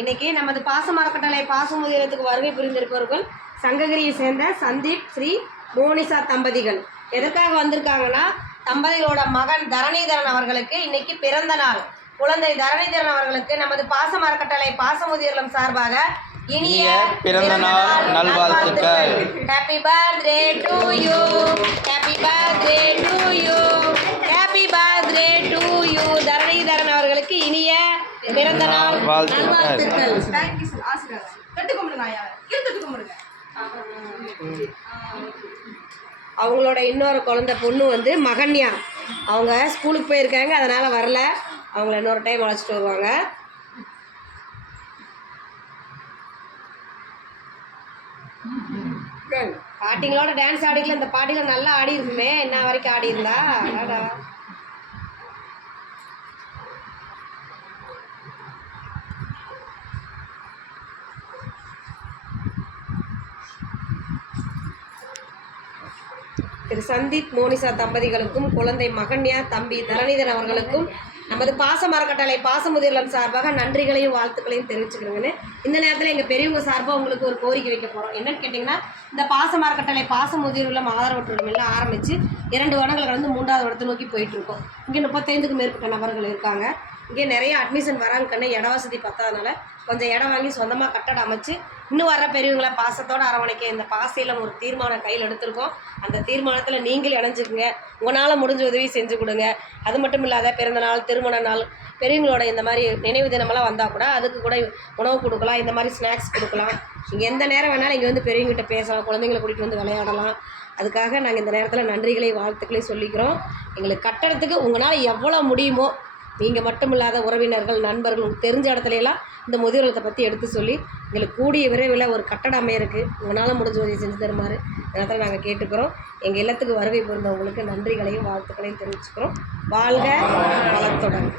இன்னைக்கு நமது பாச மரக்கட்டளை பாசமுதிரத்துக்கு வருகை புரிந்திருப்பவர்கள் சங்ககிரியை சேர்ந்த சந்தீப் ஸ்ரீ மோனிஷா தம்பதிகள். எதற்காக வந்திருக்காங்கன்னா, தம்பதிகளோட மகன் தரணிதரன் அவர்களுக்கு இன்னைக்கு பிறந்த நாள். குழந்தை தரணிதரன் அவர்களுக்கு நமது பாச மரக்கட்டளை பாசமுதிரம் சார்பாக இனிய பிறந்த நாள் நல்வாழ்த்துக்கள். Happy birthday to you, happy birthday to you, happy birthday to you. Dharanidharan அவர்களுக்கு இனிய பிறந்த நாள் நல்வாழ்த்துக்கள். அவங்களோட இன்னொரு குழந்தை பொண்ணு வந்து மகன்யா, அவங்க ஸ்கூலுக்கு போயிருக்காங்க, அதனால வரல. அவங்கள இன்னொரு டைம் அழைச்சிட்டு வருவாங்க. பாட்டிங்களோட டான்ஸ் ஆடிக்கல, இந்த பாட்டிகள் நல்லா ஆடி இருக்குமே, என்ன வரைக்கும் ஆடி இருந்தா. திரு சந்தீப் மோனிஷா தம்பதிகளுக்கும் குழந்தை மகன்யா தம்பி தரணிதரன் அவர்களுக்கும் நமது பாச மரக்கட்டளை பாசமுதிர்லம் சார்பாக நன்றிகளையும் வாழ்த்துக்களையும் தெரிவிச்சுக்கிறோங்கன்னு இந்த நேரத்தில் எங்கள் பெரியவங்க சார்பாக உங்களுக்கு ஒரு கோரிக்கை வைக்க போகிறோம். என்னன்னு கேட்டிங்கன்னா, இந்த பாச மரக்கட்டளை பாசமுதிர்லம் ஆதரவற்றோம் எல்லாம் ஆரம்பித்து 2 வருடங்கள் கடந்து 3வது வருடத்தை நோக்கி போயிட்டுருக்கோம். இங்கே 35க்கும் மேற்பட்ட நபர்கள் இருக்காங்க. இங்கே நிறைய அட்மிஷன் வராங்க கண்ணு, இட வசதி பத்தாதனால கொஞ்சம் இடம் வாங்கி சொந்தமாக கட்டடம் அமைச்சு இன்னும் வர பெரியவங்களை பாசத்தோடு அரவணைக்க இந்த பாசையில் ஒரு தீர்மானம் கையில் எடுத்திருக்கோம். அந்த தீர்மானத்தில் நீங்கள் இணைஞ்சுக்குங்க, உங்களால் முடிஞ்ச உதவி செஞ்சு கொடுங்க. அது மட்டும் இல்லாத பிறந்த நாள், திருமண நாள், பெரியவங்களோட இந்த மாதிரி நினைவு தினமெல்லாம் வந்தால் கூட அதுக்கு கூட உணவு கொடுக்கலாம், இந்த மாதிரி ஸ்நாக்ஸ் கொடுக்கலாம். நீங்கள் எந்த நேரம் வேணாலும் இங்கே வந்து பெரியவங்ககிட்ட பேசலாம், குழந்தைங்களை கூட்டிகிட்டு வந்து விளையாடலாம். அதுக்காக நாங்கள் இந்த நேரத்தில் நன்றிகளையும் வாழ்த்துக்களையும் சொல்லிக்கிறோம். எங்களுக்கு கட்டடத்துக்கு உங்களால் எவ்வளோ முடியுமோ, நீங்கள் மட்டும் இல்லாத உறவினர்கள், நண்பர்கள், உங்களுக்கு தெரிஞ்ச இடத்துலையெல்லாம் இந்த முதியோரத்தை பற்றி எடுத்து சொல்லி எங்களுக்கு கூடிய விரைவில் ஒரு கட்டடம் அமையிருக்கு உங்களால் முடிஞ்ச உதவி செஞ்சு தருமாறு நேரத்தில் நாங்கள் கேட்டுக்கிறோம். எங்கள் இல்லத்துக்கு வருகை புரிந்தவங்களுக்கு நன்றிகளையும் வாழ்த்துக்களையும் தெரிவிச்சுக்கிறோம். வாழ்க வளத்துடன்.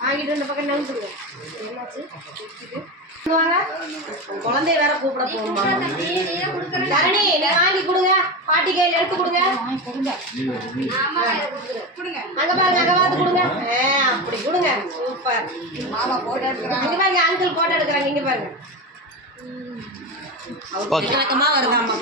வாங்கிட்டு இந்த பக்கம் நினைச்சுங்க. என்னாச்சு வாங்க, குழந்தைய வேற கூப்பிட போகுமா? தரணி, வாங்கி கொடுங்க, பாட்டி கையில் எடுத்து கொடுங்க. அங்க பாருங்க, அங்க பார்த்து கொடுங்க. அப்படி கொடுங்க, சூப்பர். இங்க பாருங்க, அங்கிள் போட்டோ எடுக்கிறாங்க, இங்க பாருங்க. வருதாமா?